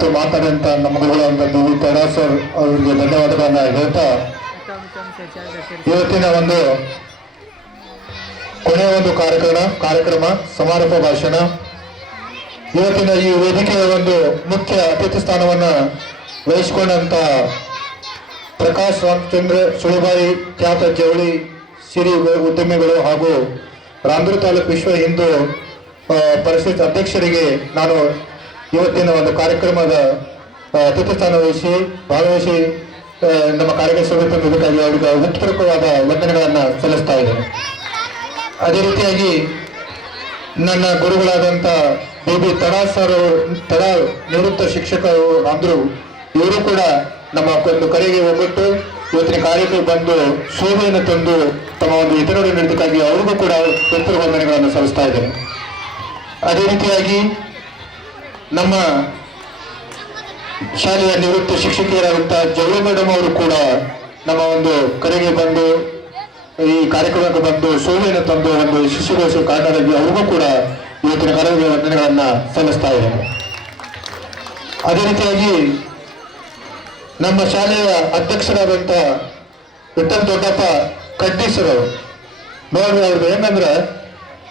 ಕುರಿತು ಮಾತಾಡಿದಂತ ನಮ್ಮ ಗುರುಗಳಾದ ಡಿ ತಡಾ ಸರ್ ಅವರಿಗೆ ಧನ್ಯವಾದಗಳನ್ನ ಹೇಳ್ತಾ ಇವತ್ತಿನ ಒಂದು ಕೊನೆಯ ಒಂದು ಕಾರ್ಯಕ್ರಮ ಸಮಾರೋಪ ಭಾಷಣ. ಇವತ್ತಿನ ಈ ವೇದಿಕೆಯ ಒಂದು ಮುಖ್ಯ ಅತಿಥಿ ಸ್ಥಾನವನ್ನ ವಹಿಸಿಕೊಂಡಂತ ಪ್ರಕಾಶ್ ರಾಮಚಂದ್ರ ಸುಳಿಬಾಯಿ ಖ್ಯಾತ ಜವಳಿ ಸಿರಿ ಉದ್ಯಮಿಗಳು ಹಾಗೂ ರಾಮದುರ್ಗ ತಾಲೂಕು ವಿಶ್ವ ಹಿಂದೂ ಪರಿಷತ್ ಅಧ್ಯಕ್ಷರಿಗೆ ನಾನು ಇವತ್ತಿನ ಒಂದು ಕಾರ್ಯಕ್ರಮದ ಅತಿಥಿ ಸ್ಥಾನ ವಹಿಸಿ ಭಾಗವಹಿಸಿ ನಮ್ಮ ಕಾರ್ಯಕ್ರಮಕ್ಕಾಗಿ ಅವರಿಗೆ ಹೃತ್ಪೂರ್ವಕವಾದ ವಂದನೆಗಳನ್ನು ಸಲ್ಲಿಸ್ತಾ ಇದ್ದೇನೆ. ಅದೇ ರೀತಿಯಾಗಿ ನನ್ನ ಗುರುಗಳಾದಂಥ ಬಿ ತಡಾ ಸರ್ ತಡಾ ನಿವೃತ್ತ ಶಿಕ್ಷಕರು ಅಂದ್ರು, ಇವರು ಕೂಡ ನಮ್ಮ ಒಂದು ಕರೆಗೆ ಒಗ್ಗಟ್ಟು ಇವತ್ತಿನ ಕಾರ್ಯಕ್ಕೆ ಬಂದು ಶೋಭೆಯನ್ನು ತಂದು ತಮ್ಮ ಒಂದು ಇತರರು ನೀಡೋದಕ್ಕಾಗಿ ಅವ್ರಿಗೂ ಕೂಡ ಹೃತ್ಪೂರ್ವ ವಂದನೆಗಳನ್ನು ಸಲ್ಲಿಸ್ತಾ ಇದ್ದೇನೆ. ಅದೇ ರೀತಿಯಾಗಿ ನಮ್ಮ ಶಾಲೆಯ ನಿವೃತ್ತ ಶಿಕ್ಷಕಿಯರಾದಂಥ ಜವಳಿ ಮೇಡಮ್ ಅವರು ಕೂಡ ನಮ್ಮ ಒಂದು ಕರೆಗೆ ಬಂದು ಈ ಕಾರ್ಯಕ್ರಮಕ್ಕೆ ಬಂದು ಶೋಭೆಯನ್ನು ತಂದು ಒಂದು ಶಿಶುಗೋಷ್ಠಿ ಕಾರಣರಾಗಿ ಅವ್ರಿಗೂ ಕೂಡ ಇವತ್ತಿನ ಕಾರ್ಯಕ್ರಮ ವಂದನೆಗಳನ್ನ ಸಲ್ಲಿಸ್ತಾ ಇದ್ದೇನೆ. ಅದೇ ರೀತಿಯಾಗಿ ನಮ್ಮ ಶಾಲೆಯ ಅಧ್ಯಕ್ಷರಾದಂಥ ವಿಠಲ್ ದೊಡ್ಡಪ್ಪ ಕಡ್ಡೀಸರು ನೋಡ್ರಿ, ಅವ್ರದ್ದು ಏನಂದ್ರೆ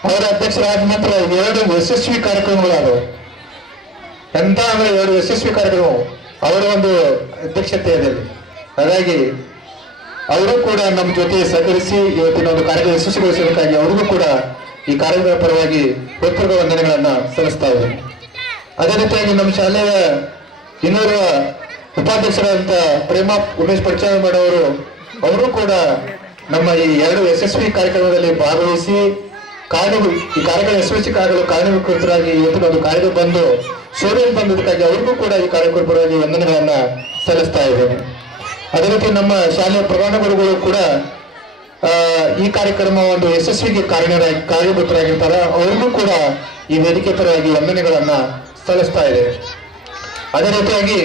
ಅವರ ಅಧ್ಯಕ್ಷರಾದ ನಂತರ 2 ಯಶಸ್ವಿ ಕಾರ್ಯಕ್ರಮಗಳಾದವು. ಎಂತ ಅಂದ್ರೆ 2 ಯಶಸ್ವಿ ಕಾರ್ಯಕ್ರಮ ಅವರ ಒಂದು ಅಧ್ಯಕ್ಷತೆಯಲ್ಲಿ. ಹಾಗಾಗಿ ಅವರು ಕೂಡ ನಮ್ಮ ಜೊತೆ ಸಹಕರಿಸಿ ಇವತ್ತಿನ ಒಂದು ಕಾರ್ಯಕ್ರಮ ಯಶಸ್ವಿಗೊಳಿಸೋದಕ್ಕಾಗಿ ಅವ್ರಿಗೂ ಕೂಡ ಈ ಕಾರ್ಯಕ್ರಮದ ಪರವಾಗಿ ಹೃತ್ಪೂರ್ವಕ ವಂದನೆಗಳನ್ನ ಸಲ್ಲಿಸ್ತಾ ಇದ್ದೇನೆ. ಅದೇ ರೀತಿಯಾಗಿ ನಮ್ಮ ಶಾಲೆಯ ಇನ್ನೋರ್ವ ಉಪಾಧ್ಯಕ್ಷರಾದಂಥ ಪ್ರೇಮಾ ಉಮೇಶ್ ಪಡ್ಚಾಳ ಮಾಡೋರು, ಅವರು ಕೂಡ ನಮ್ಮ ಈ 2 ಯಶಸ್ವಿ ಕಾರ್ಯಕ್ರಮದಲ್ಲಿ ಭಾಗವಹಿಸಿ ಈ ಕಾರ್ಯಕ್ರಮ ಯಶಸ್ವಿ ಕಾರಣೀಕೃತರಾಗಿ ಇವತ್ತಿನ ಒಂದು ಕಾರ್ಯಕ್ರಮ ಬಂದು ಶೋಭೆಯನ್ನು ಬಂದದಕ್ಕಾಗಿ ಅವ್ರಿಗೂ ಕೂಡ ಈ ಕಾರ್ಯಕ್ರಮ ಪರವಾಗಿ ವಂದನೆಗಳನ್ನ ಸಲ್ಲಿಸ್ತಾ ಇದ್ದೇನೆ. ಅದೇ ರೀತಿ ನಮ್ಮ ಶಾಲೆಯ ಪ್ರಧಾನ ಗುರುಗಳು ಕೂಡ ಈ ಕಾರ್ಯಕ್ರಮ ಒಂದು ಯಶಸ್ವಿಗೆ ಕಾರಣೀಭೂತರಾಗಿರ್ತಾರೆ, ಅವ್ರಿಗೂ ಕೂಡ ಈ ವೇದಿಕೆ ಪರವಾಗಿ ವಂದನೆಗಳನ್ನ ಸಲ್ಲಿಸ್ತಾ ಇದ್ದೇವೆ. ಅದೇ ರೀತಿಯಾಗಿ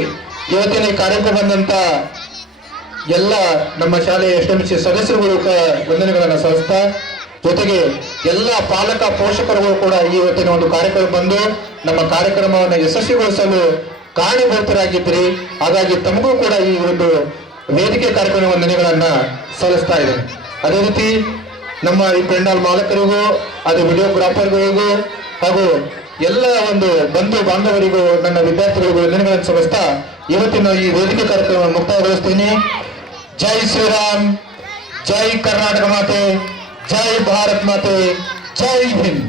ಇವತ್ತಿನ ಈ ಕಾರ್ಯಕ್ರಮ ಬಂದಂತ ಎಲ್ಲ ನಮ್ಮ ಶಾಲೆಯ ಎಸ್ಎಂಸಿ ಸದಸ್ಯರುಗಳು ವಂದನೆಗಳನ್ನ ಸಲ್ಲಿಸ್ತಾ, ಜೊತೆಗೆ ಎಲ್ಲ ಪಾಲಕ ಪೋಷಕರುಗಳು ಕೂಡ ಈ ಇವತ್ತಿನ ಒಂದು ಕಾರ್ಯಕ್ರಮ ಬಂದು ನಮ್ಮ ಕಾರ್ಯಕ್ರಮವನ್ನು ಯಶಸ್ವಿಗೊಳಿಸಲು ಕಾರಣೀಭೂತರಾಗಿದ್ರಿ. ಹಾಗಾಗಿ ತಮಗೂ ಕೂಡ ಈ ಒಂದು ವೇದಿಕೆ ಕಾರ್ಯಕ್ರಮ ವಂದನೆಗಳನ್ನ ಸಲ್ಲಿಸ್ತಾ ಇದೆ. ಅದೇ ರೀತಿ ನಮ್ಮ ಈ ಪೆಂಡಾಲ್ ಮಾಲಕರಿಗೂ ಅದು ವಿಡಿಯೋಗ್ರಾಫರ್ಗಳಿಗೂ ಹಾಗೂ ಎಲ್ಲ ಒಂದು ಬಂಧು ಬಾಂಧವರಿಗೂ ನನ್ನ ವಿದ್ಯಾರ್ಥಿಗಳಿಗೂ ವಂದನೆಗಳನ್ನು ಸಲ್ಲಿಸ್ತಾ ಇವತ್ತಿನ ಈ ವೇದಿಕೆ ಕಾರ್ಯಕ್ರಮ ಮುಕ್ತಾಯಗೊಳಿಸ್ತೀನಿ. ಜೈ ಶ್ರೀರಾಮ್, ಜೈ ಕರ್ನಾಟಕ ಮಾತೆ, ಜೈ ಭಾರತ್ ಮಾತೆ, ಜೈ ಹಿಂದ್.